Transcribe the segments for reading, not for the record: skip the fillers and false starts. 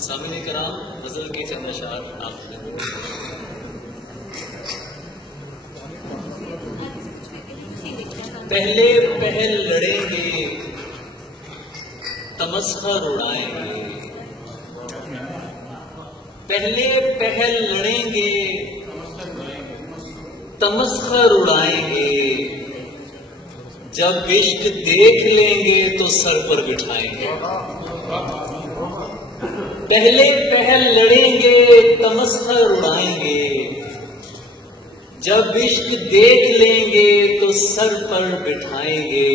سامعین کرام، غزل کے چند اشعار آپ نے پہلے پہل لڑیں گے تمسخر اڑائیں گے، پہلے پہل لڑیں گے تمسخر اڑائیں گے، جب عشق دیکھ لیں گے تو سر پر بٹھائیں گے۔ پہلے پہل لڑیں گے تمسخر اڑائیں گے، جب عشق دیکھ لیں گے تو سر پر بٹھائیں گے۔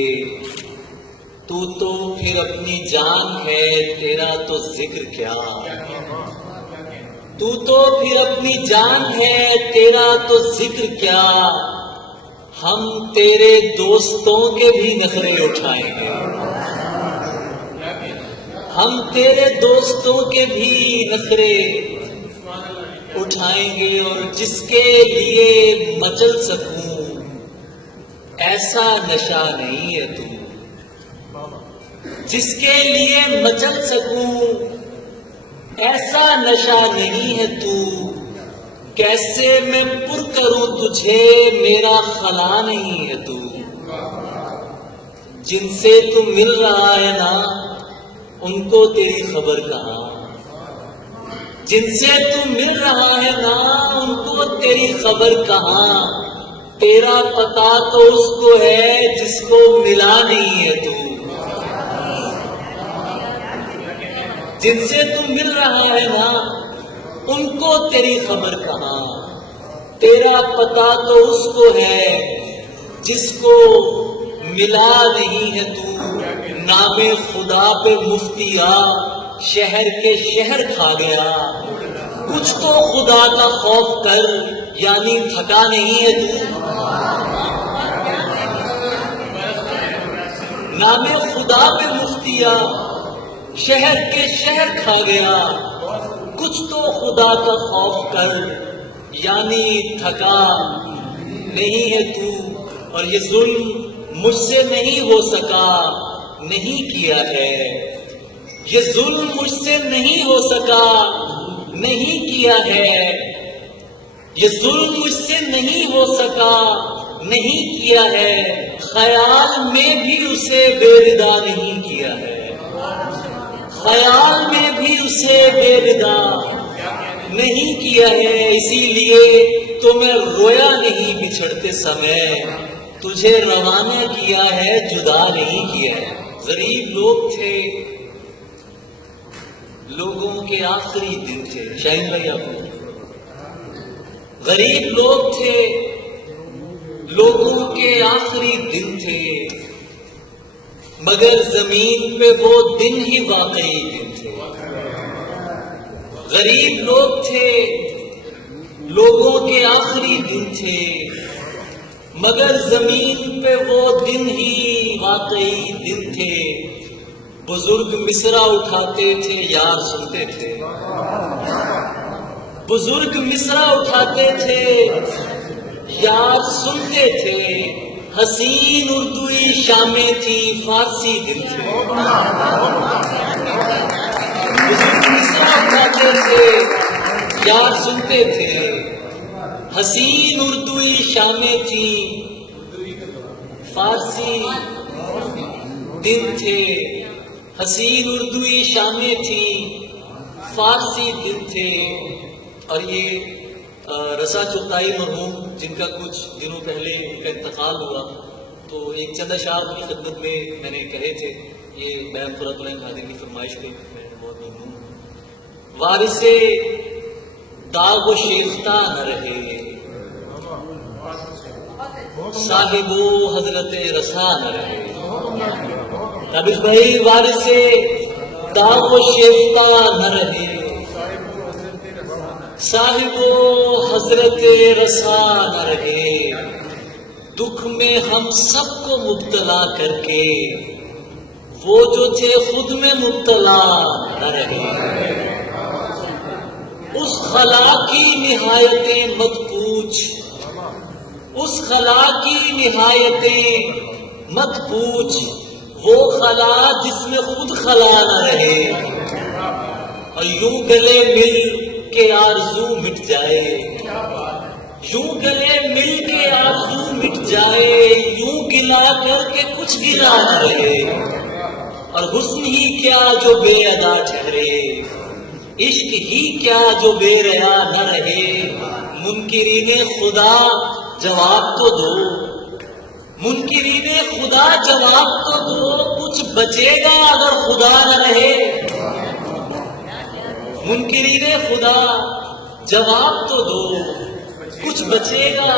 تو پھر اپنی جان ہے، تیرا تو ذکر کیا، تو پھر اپنی جان ہے، تیرا تو ذکر کیا، ہم تیرے دوستوں کے بھی نخرے اٹھائیں گے، ہم تیرے دوستوں کے بھی نخرے اٹھائیں گے، اور جس کے لیے مچل سکوں ایسا نشہ نہیں ہے تو، جس کے لیے مچل سکوں ایسا نشہ نہیں ہے تو، کیسے میں پر کروں تجھے میرا خلا نہیں ہے تو۔ جن سے تو مل رہا ہے نا ان کو تیری خبر کہاں، جن سے تو مل رہا ہے نا ان کو تیری خبر کہاں، تیرا پتہ تو اس کو ہے جس کو ملا نہیں ہے تو۔ جن سے تو مل رہا ہے نا ان کو تیری خبر کہاں، تیرا پتہ تو اس کو ہے جس کو ملا نہیں ہے تو۔ نام خدا پہ مفتیا شہر کے شہر کھا گیا، کچھ تو خدا کا خوف کر یعنی تھکا نہیں ہے تو۔ نام خدا پہ مفتیا شہر کے شہر کھا گیا، کچھ تو خدا کا خوف کر یعنی تھکا نہیں ہے تو۔ اور یہ ظلم مجھ سے نہیں ہو سکا نہیں کیا ہے، یہ ظلم مجھ سے نہیں ہو سکا نہیں کیا ہے، یہ ظلم مجھ سے نہیں ہو سکا نہیں کیا ہے، خیال میں بھی اسے بے ردا نہیں کیا ہے، خیال میں بھی اسے بے ردا نہیں کیا ہے۔ اسی لیے تو میں رویا نہیں بچھڑتے سمے، تجھے روانہ کیا ہے جدا نہیں کیا ہے۔ غریب لوگ تھے، لوگوں کے آخری دن تھے، شاہین بھائی آپ کو، غریب لوگ تھے، لوگوں کے آخری دن تھے، مگر زمین پہ وہ دن ہی واقعی دن تھے۔ غریب لوگ تھے، لوگوں کے آخری دن تھے، مگر زمین پہ وہ دن ہی واقعی دن تھے۔ بزرگ مصرع اٹھاتے تھے یار سنتے تھے، بزرگ مصرع اٹھاتے تھے یار سنتے تھے، حسین اردوئی شامیں تھی فارسی دل تھے۔ بزرگ مصرع اٹھاتے تھے یار سنتے تھے، حسین اردوئی شامیں تھی فارسی دن تھے، حسین اردوئی شامیں تھی فارسی دن تھے۔ اور یہ رضا چغتائی مرحوم جن کا کچھ دنوں پہلے ان کا انتقال ہوا، تو ایک چند اشعار کی خدمت میں نے کہے تھے، یہ بیان قرۃ العین خادم کی فرمائش پہ میں بہت ممنون ہوں۔ وارث داغ و شیفتہ نہ رہے، صاحب و حضرت رسا نہ رہے۔ تابش بھائی، وارث داغ و شیفتہ نہ رہے، صاحب و حضرت رسا نہ رہے، دکھ میں ہم سب کو مبتلا کر کے وہ جو تھے خود میں مبتلا نہ رہے۔ اس خلا کی نہایتیں مت پوچھ، اس خلا کی نہایتیں مت پوچھ، وہ خلا جس میں خود خلا نہ رہے۔ اور یوں گلے مل کے آرزو مٹ جائے، یوں گلے مل کے آرزو مٹ جائے، یوں گلا کر کے کچھ گلا نہ رہے، اور حسن ہی کیا جو بے ادا ٹھہرے، عشق ہی کیا جو بے ریا نہ رہے۔ منکرین خدا جواب تو دو، منکرین خدا جواب تو دو، کچھ بچے گا اگر خدا نہ رہے۔ منکرین خدا جواب تو دو، کچھ بچے گا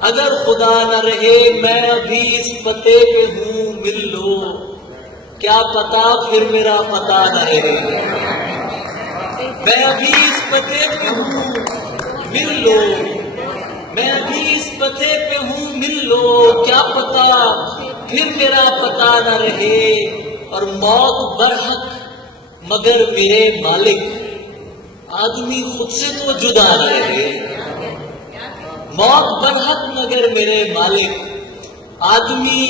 اگر خدا نہ رہے۔ میں ابھی اس پتے پہ ہوں مل لو، کیا پتا پھر میرا پتا نہ رہے۔ میں ابھی اس پتے پہ ہوں مل لو، میں ابھی اس پتے پہ ہوں مل لو، کیا پتا پھر میرا پتا نہ رہے۔ اور موت برحق مگر میرے مالک، آدمی خود سے تو جدا نہ رہے۔ موت برحق مگر میرے مالک، آدمی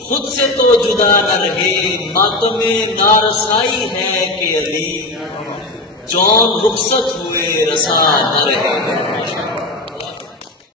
خود سے تو جدا نہ رہے۔ ماتم نارسائی ہے کہ علی، جون رخصت ہوئے رسا نہ رہے۔